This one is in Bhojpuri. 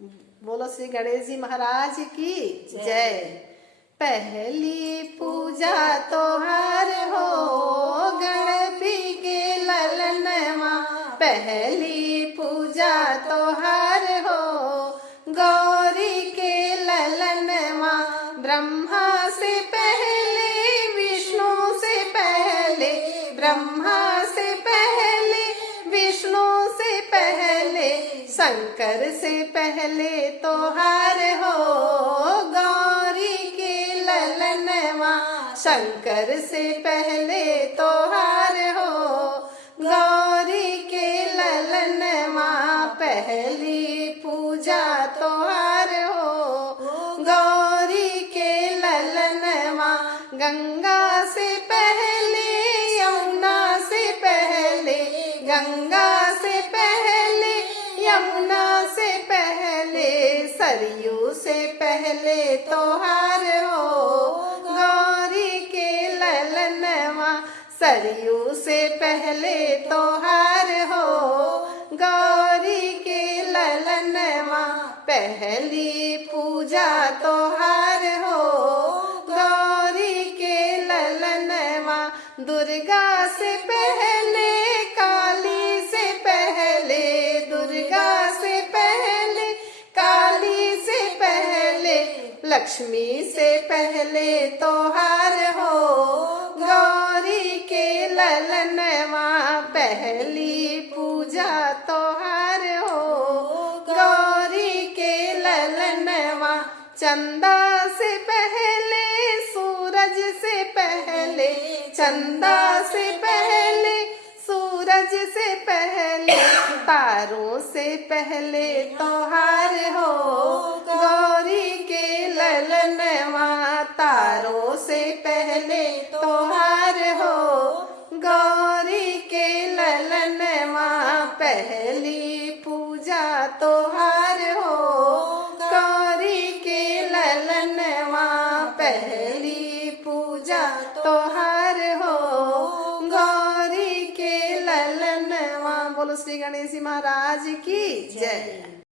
बोलो श्री गणेश जी महाराज की जय। पहली पूजा तोहार हो गणपति के ललनवा, पहली पूजा तोहार हो गौरी के ललनवा। ब्रह्मा से पहले विष्णु से पहले, ब्रह्मा से पहले विष्णु से पहले, शंकर से पहले तोहार हो गौरी के ललनवा। शंकर से पहले तोहार हो गौरी के ललनवा। पहली पूजा तोहार हो गौरी के ललनवा। गंगा से पहले यमुना से पहले, गंगा से पहले यमुना से पहले, सरयू से पहले तोहार हो गौरी के ललनवा। सरयू से पहले तोहार हो गौरी के ललनवा। पहली पूजा तोहार हो गौरी के ललनवा। दुर्गा से पहले काली से पहले, दुर्गा से पहले काली से पहले, लक्ष्मी से पहले तोहार हो गौरी के ललनवा। पहली पूजा तोहार हो गौरी के ललनवा। चंदा से पहले सूरज से पहले, चंदा से पहले सूरज से पहले, तारों से पहले तोहार हो गौरी के ललनवा। तारों से पहले तोहार हो गौरी के ललनवा। पहली पूजा तोहार हो गौरी के ललनवा। पहली पूजा तोहार हो गौरी के ललनवा। बोलो श्री गणेश जी महाराज की जय।